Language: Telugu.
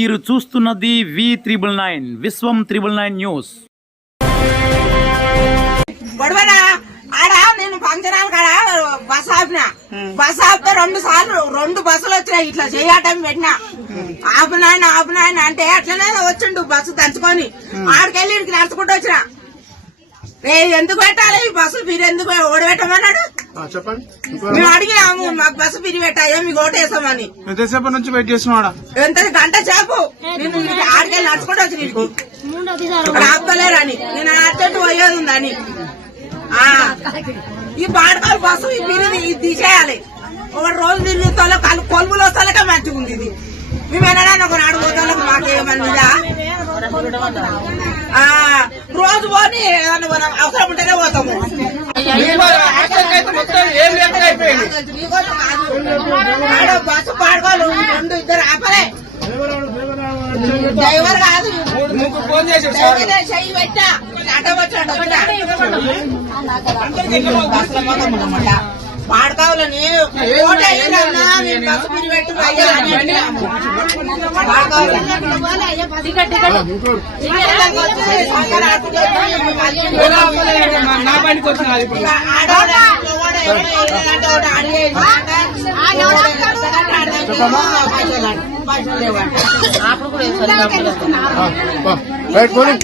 మీరు చూస్తున్నది V999 విశ్వం 999 న్యూస్. ఆడ నేను ఫంక్షన్ హాల్ కాడ బస్ ఆపిన. బస్ ఆపితే 2 సార్లు 2 బస్సులు వచ్చినాయి. ఇట్లా చేయటం పెట్టినా ఆపినాయన అంటే అట్లనే వచ్చిండు బస్సు దంచుకొని. ఆడికెళ్ళి ఇక్కడికి నడుచుకుంటూ వచ్చిన. ఎందుకు పెట్టాలి ఈ బస్సు మీరు ఎందుకు ఓడబెట్టమన్నాడు. మేము అడిగినాము మాకు బస్సు పిరి పెట్టాయో మీకు ఓటేసామని. ఎంతసేపు నుంచి వెయిట్ చేస్తున్నాడా? ఎంత గంట సేపు నేను ఆడికెళ్ళి నడుచుకుంటూ వచ్చి ఇక్కడ ఆపలేరని నేను అర్జెంట్ పోయేది ఉందని. ఈ పాడకాల బస్సు ఈ పిరి తీసేయాలి. ఒక రోజు తిరిగి కొలుములో తొలక మంచిగా ఉంది. ఇది మేము వెళ్ళడానికి ఒక నాడు పోతాలకు మాకేమన్నా రోజు పోని అవసరం ఉంటేనే పోతాము. బస్సు పాడుకోవాలి 2 ఆపలే. డ్రైవర్ కాదు చెయ్యి పెట్టా అడ్డం వచ్చాడు. పాడకావులని బస్సు పిరి పెట్టి రైట్ పోనీ